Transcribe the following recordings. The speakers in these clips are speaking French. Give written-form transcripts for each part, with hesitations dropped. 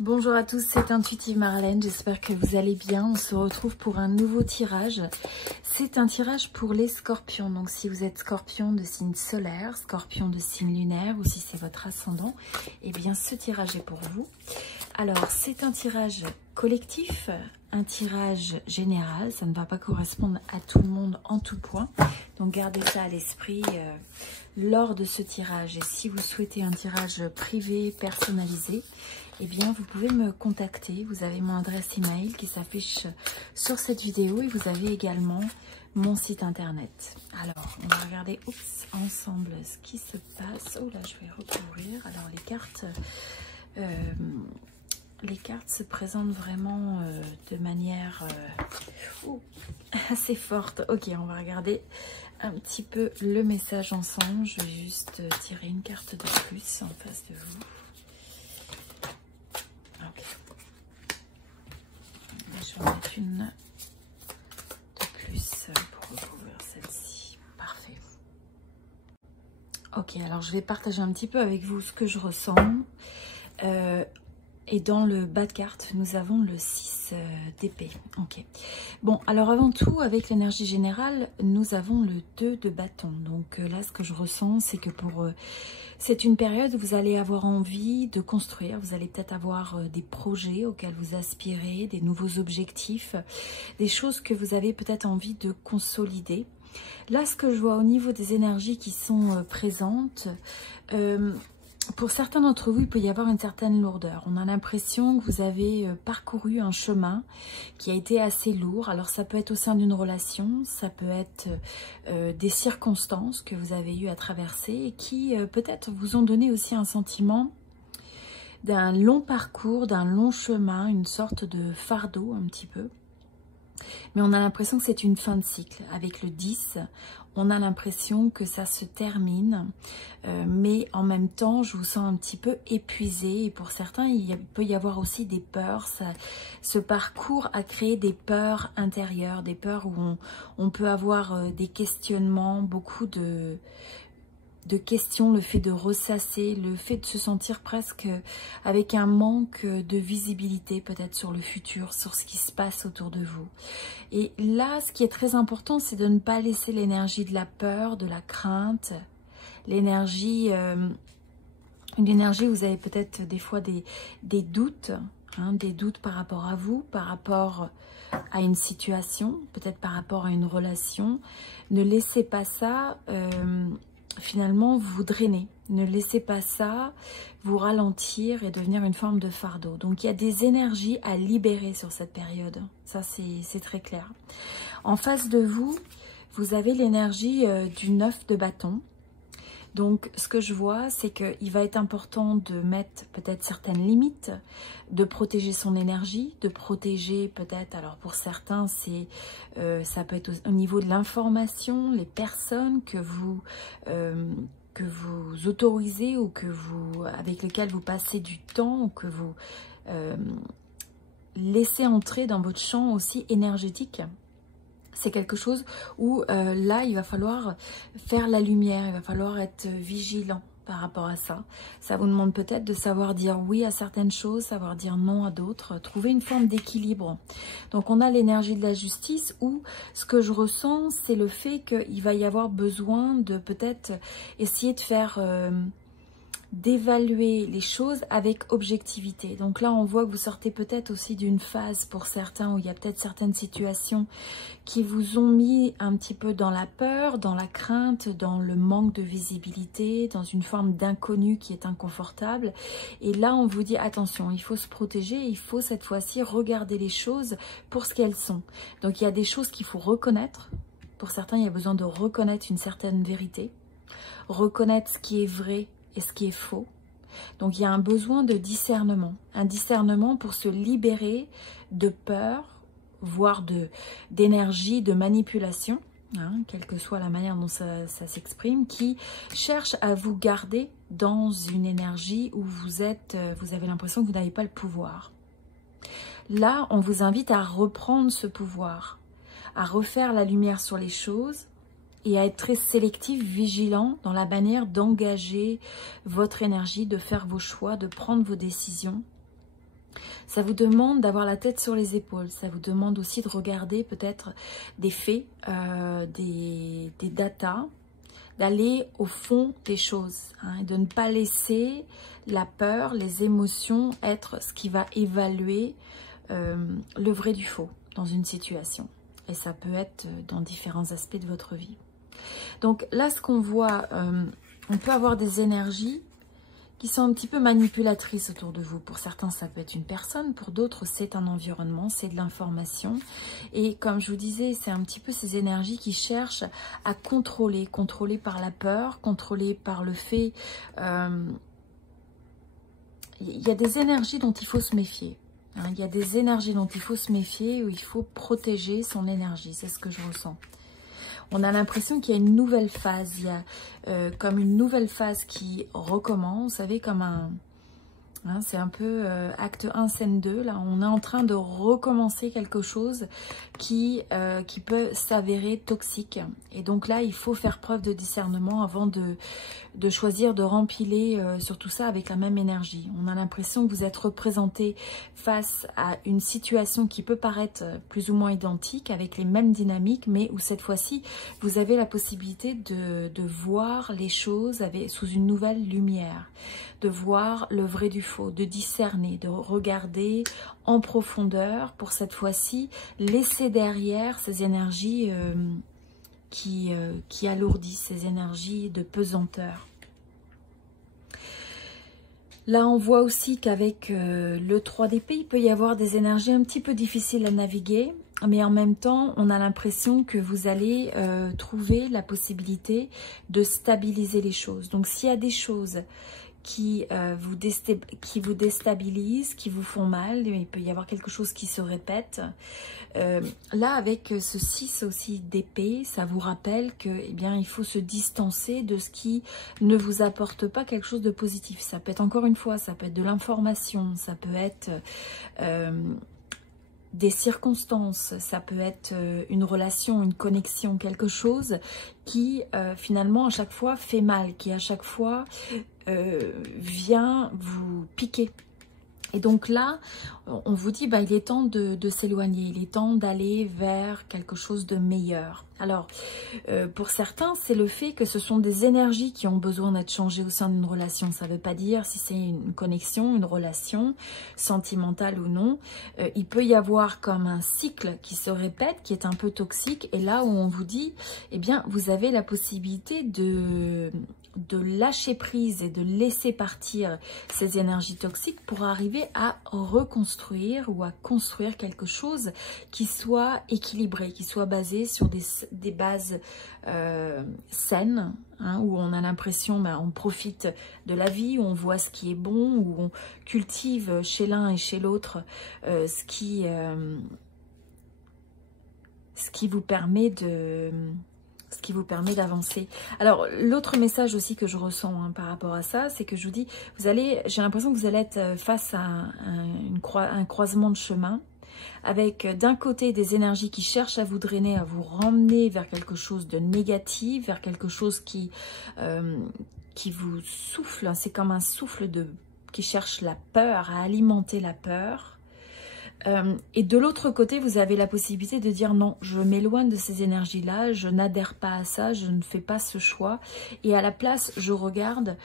Bonjour à tous, c'est Intuitive Marlène, j'espère que vous allez bien. On se retrouve pour un nouveau tirage. C'est un tirage pour les scorpions. Donc si vous êtes scorpion de signe solaire, scorpion de signe lunaire ou si c'est votre ascendant, eh bien ce tirage est pour vous. Alors c'est un tirage collectif, un tirage général. Ça ne va pas correspondre à tout le monde en tout point. Donc gardez ça à l'esprit lors de ce tirage. Et si vous souhaitez un tirage privé, personnalisé, eh bien, vous pouvez me contacter. Vous avez mon adresse email qui s'affiche sur cette vidéo et vous avez également mon site internet. Alors, on va regarder ensemble ce qui se passe. Oh là, je vais recouvrir. Alors, les cartes se présentent vraiment de manière assez forte. Ok, on va regarder un petit peu le message ensemble. Je vais juste tirer une carte de plus en face de vous. Je vais en mettre une de plus pour recouvrir celle-ci. Parfait. Ok, alors je vais partager un petit peu avec vous ce que je ressens. Et dans le bas de carte, nous avons le 6 d'épée. Ok. Bon, alors avant tout, avec l'énergie générale, nous avons le 2 de bâton. Donc là, ce que je ressens, c'est que c'est une période où vous allez avoir envie de construire. Vous allez peut-être avoir des projets auxquels vous aspirez, des nouveaux objectifs, des choses que vous avez peut-être envie de consolider. Là, ce que je vois au niveau des énergies qui sont présentes, pour certains d'entre vous, il peut y avoir une certaine lourdeur. On a l'impression que vous avez parcouru un chemin qui a été assez lourd. Alors ça peut être au sein d'une relation, ça peut être des circonstances que vous avez eu à traverser et qui peut-être vous ont donné aussi un sentiment d'un long parcours, d'un long chemin, une sorte de fardeau un petit peu. Mais on a l'impression que c'est une fin de cycle. Avec le 10, on a l'impression que ça se termine. Mais en même temps, je vous sens un petit peu épuisé. Et pour certains, il peut y avoir aussi des peurs. Ce parcours a créé des peurs intérieures. Des peurs où on peut avoir des questionnements, beaucoup de questions, le fait de ressasser, le fait de se sentir presque avec un manque de visibilité peut-être sur le futur, sur ce qui se passe autour de vous. Et là, ce qui est très important, c'est de ne pas laisser l'énergie de la peur, de la crainte, l'énergie, une énergie où vous avez peut-être des fois des doutes, des doutes par rapport à vous, par rapport à une situation, peut-être par rapport à une relation. Ne laissez pas ça finalement vous drainer. Ne laissez pas ça vous ralentir et devenir une forme de fardeau. Donc il y a des énergies à libérer sur cette période. Ça c'est très clair. En face de vous, vous avez l'énergie du 9 de bâton. Donc ce que je vois, c'est qu'il va être important de mettre peut-être certaines limites, de protéger son énergie, de protéger peut-être, alors pour certains, ça peut être au niveau de l'information, les personnes que vous autorisez ou avec lesquelles vous passez du temps ou que vous laissez entrer dans votre champ aussi énergétique. C'est quelque chose où là, il va falloir faire la lumière, il va falloir être vigilant par rapport à ça. Ça vous demande peut-être de savoir dire oui à certaines choses, savoir dire non à d'autres, trouver une forme d'équilibre. Donc on a l'énergie de la justice où ce que je ressens, c'est le fait qu'il va y avoir besoin de peut-être essayer de faire... d'évaluer les choses avec objectivité. Donc là, on voit que vous sortez peut-être aussi d'une phase pour certains où il y a peut-être certaines situations qui vous ont mis un petit peu dans la peur, dans la crainte, dans le manque de visibilité, dans une forme d'inconnu qui est inconfortable. Et là, on vous dit attention, il faut se protéger, il faut cette fois-ci regarder les choses pour ce qu'elles sont. Donc il y a des choses qu'il faut reconnaître. Pour certains, il y a besoin de reconnaître une certaine vérité, reconnaître ce qui est vrai et ce qui est faux. Donc il y a un besoin de discernement. Un discernement pour se libérer de peur, voire d'énergie, de manipulation, quelle que soit la manière dont ça s'exprime, qui cherche à vous garder dans une énergie où vous avez l'impression que vous n'avez pas le pouvoir. Là, on vous invite à reprendre ce pouvoir, à refaire la lumière sur les choses, et à être très sélectif, vigilant dans la manière d'engager votre énergie, de faire vos choix, de prendre vos décisions. Ça vous demande d'avoir la tête sur les épaules. Ça vous demande aussi de regarder peut-être des faits, des datas, d'aller au fond des choses, hein, et de ne pas laisser la peur, les émotions être ce qui va évaluer le vrai du faux dans une situation. Et ça peut être dans différents aspects de votre vie. Donc là, ce qu'on voit, on peut avoir des énergies qui sont un petit peu manipulatrices autour de vous. Pour certains, ça peut être une personne, pour d'autres, c'est un environnement, c'est de l'information. Et comme je vous disais, c'est un petit peu ces énergies qui cherchent à contrôler, contrôler par la peur, contrôler par le fait... il y a des énergies dont il faut se méfier. Hein, il y a des énergies dont il faut se méfier, où il faut protéger son énergie. C'est ce que je ressens. On a l'impression qu'il y a une nouvelle phase, il y a comme une nouvelle phase qui recommence, vous savez, comme un... Hein, c'est un peu acte 1, scène 2, là on est en train de recommencer quelque chose qui peut s'avérer toxique. Et donc là, il faut faire preuve de discernement avant de choisir de rempiler sur tout ça avec la même énergie. On a l'impression que vous êtes représenté face à une situation qui peut paraître plus ou moins identique, avec les mêmes dynamiques, mais où cette fois-ci, vous avez la possibilité de voir les choses sous une nouvelle lumière, de voir le vrai du faux, de discerner, de regarder en profondeur pour cette fois-ci laisser derrière ces énergies qui alourdissent, ces énergies de pesanteur. Là, on voit aussi qu'avec le 3 d'épée, il peut y avoir des énergies un petit peu difficiles à naviguer, mais en même temps, on a l'impression que vous allez trouver la possibilité de stabiliser les choses. Donc, s'il y a des choses qui vous déstabilisent, qui vous font mal, il peut y avoir quelque chose qui se répète. Là, avec ce 6 aussi d'épée, ça vous rappelle que, eh bien, il faut se distancer de ce qui ne vous apporte pas quelque chose de positif. Ça peut être, encore une fois, ça peut être de l'information, ça peut être des circonstances, ça peut être une relation, une connexion, quelque chose qui finalement à chaque fois fait mal, qui à chaque fois vient vous piquer. Et donc là, on vous dit, bah, il est temps de s'éloigner, il est temps d'aller vers quelque chose de meilleur. Alors, pour certains, c'est le fait que ce sont des énergies qui ont besoin d'être changées au sein d'une relation. Ça ne veut pas dire si c'est une connexion, une relation, sentimentale ou non. Il peut y avoir comme un cycle qui se répète, qui est un peu toxique. Et là où on vous dit, eh bien, vous avez la possibilité de lâcher prise et de laisser partir ces énergies toxiques pour arriver à reconstruire ou à construire quelque chose qui soit équilibré, qui soit basé sur des bases saines, hein, où on a l'impression, ben, on profite de la vie, où on voit ce qui est bon, où on cultive chez l'un et chez l'autre ce qui vous permet d'avancer. Alors, l'autre message aussi que je ressens, hein, par rapport à ça, c'est que je vous dis, j'ai l'impression que vous allez être face à un croisement de chemin, avec d'un côté des énergies qui cherchent à vous drainer, à vous ramener vers quelque chose de négatif, vers quelque chose qui vous souffle. C'est comme un souffle qui cherche la peur, à alimenter la peur. Et de l'autre côté, vous avez la possibilité de dire non, je m'éloigne de ces énergies-là, je n'adhère pas à ça, je ne fais pas ce choix. Et à la place, je regarde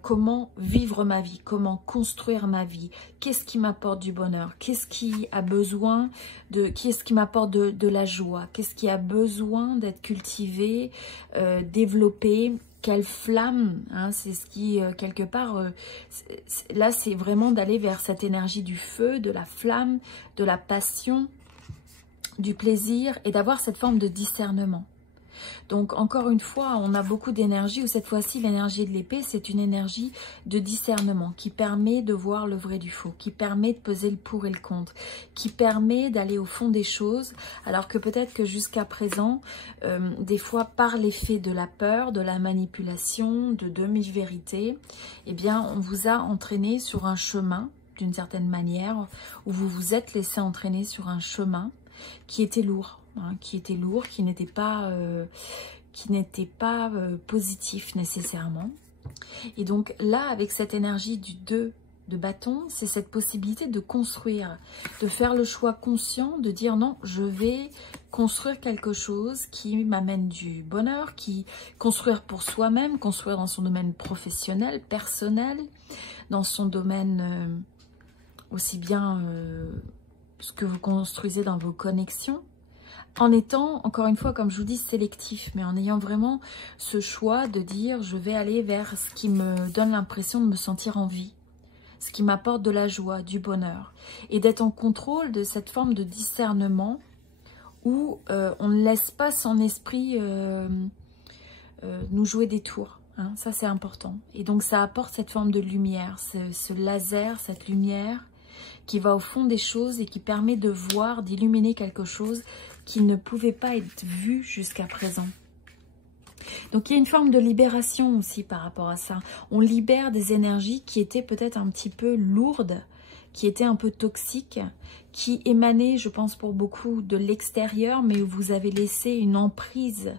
comment vivre ma vie, comment construire ma vie, qu'est-ce qui m'apporte du bonheur, qu'est-ce qui a besoin qu'est-ce qui m'apporte de la joie, qu'est-ce qui a besoin d'être cultivé, développé. Quelle flamme, hein, c'est ce qui, quelque part, là, c'est vraiment d'aller vers cette énergie du feu, de la flamme, de la passion, du plaisir, et d'avoir cette forme de discernement. Donc, encore une fois, on a beaucoup d'énergie, où cette fois-ci, l'énergie de l'épée, c'est une énergie de discernement qui permet de voir le vrai du faux, qui permet de peser le pour et le contre, qui permet d'aller au fond des choses, alors que peut-être que jusqu'à présent, des fois, par l'effet de la peur, de la manipulation, de demi-vérité, eh bien, on vous a entraîné sur un chemin, d'une certaine manière, où vous vous êtes laissé entraîner sur un chemin qui était lourd. Qui n'était pas positif nécessairement. Et donc là, avec cette énergie du 2 de bâton, c'est cette possibilité de construire, de faire le choix conscient, de dire non, je vais construire quelque chose qui m'amène du bonheur, construire pour soi-même, construire dans son domaine professionnel, personnel, dans son domaine aussi bien ce que vous construisez dans vos connexions, en étant, encore une fois, comme je vous dis, sélectif, mais en ayant vraiment ce choix de dire je vais aller vers ce qui me donne l'impression de me sentir en vie, ce qui m'apporte de la joie, du bonheur, et d'être en contrôle de cette forme de discernement où on ne laisse pas son esprit nous jouer des tours. Hein, ça, c'est important. Et donc, ça apporte cette forme de lumière, ce laser, cette lumière qui va au fond des choses et qui permet de voir, d'illuminer quelque chose qui ne pouvait pas être vu jusqu'à présent. Donc, il y a une forme de libération aussi par rapport à ça. On libère des énergies qui étaient peut-être un petit peu lourdes, qui étaient un peu toxiques, qui émanaient, je pense pour beaucoup, de l'extérieur, mais où vous avez laissé une emprise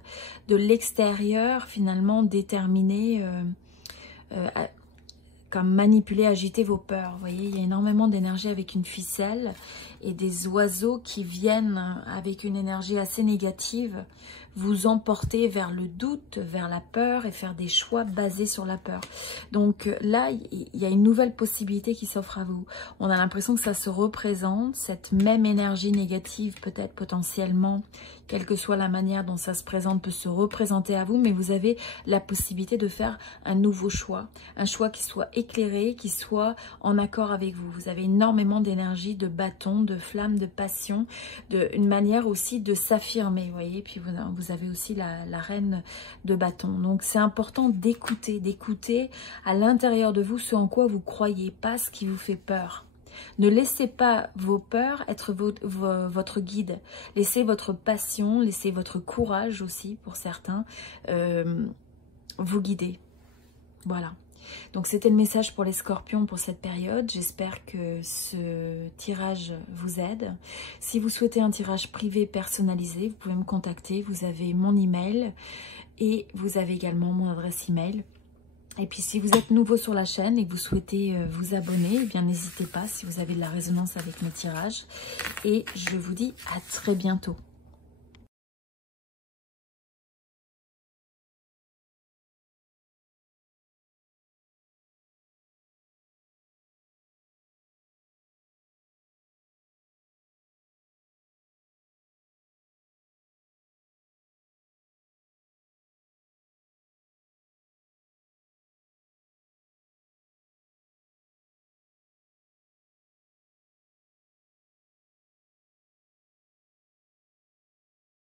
de l'extérieur, finalement, déterminer, comme manipuler, agiter vos peurs. Vous voyez, il y a énormément d'énergie avec une ficelle et des oiseaux qui viennent avec une énergie assez négative vous emporter vers le doute, vers la peur et faire des choix basés sur la peur. Donc là, il y a une nouvelle possibilité qui s'offre à vous. On a l'impression que ça se représente, cette même énergie négative peut-être potentiellement, quelle que soit la manière dont ça se présente, peut se représenter à vous, mais vous avez la possibilité de faire un nouveau choix. Un choix qui soit éclairé, qui soit en accord avec vous. Vous avez énormément d'énergie, de bâton, de flamme, de passion, une manière aussi de s'affirmer, vous voyez. Puis vous avez aussi la reine de bâton. Donc c'est important d'écouter à l'intérieur de vous ce en quoi vous croyez, pas ce qui vous fait peur. Ne laissez pas vos peurs être votre guide. Laissez votre passion, laissez votre courage aussi, pour certains, vous guider. Voilà. Donc c'était le message pour les scorpions pour cette période. J'espère que ce tirage vous aide. Si vous souhaitez un tirage privé personnalisé, vous pouvez me contacter. Vous avez mon email et vous avez également mon adresse email. Et puis si vous êtes nouveau sur la chaîne et que vous souhaitez vous abonner, eh bien n'hésitez pas si vous avez de la résonance avec mes tirages. Et je vous dis à très bientôt.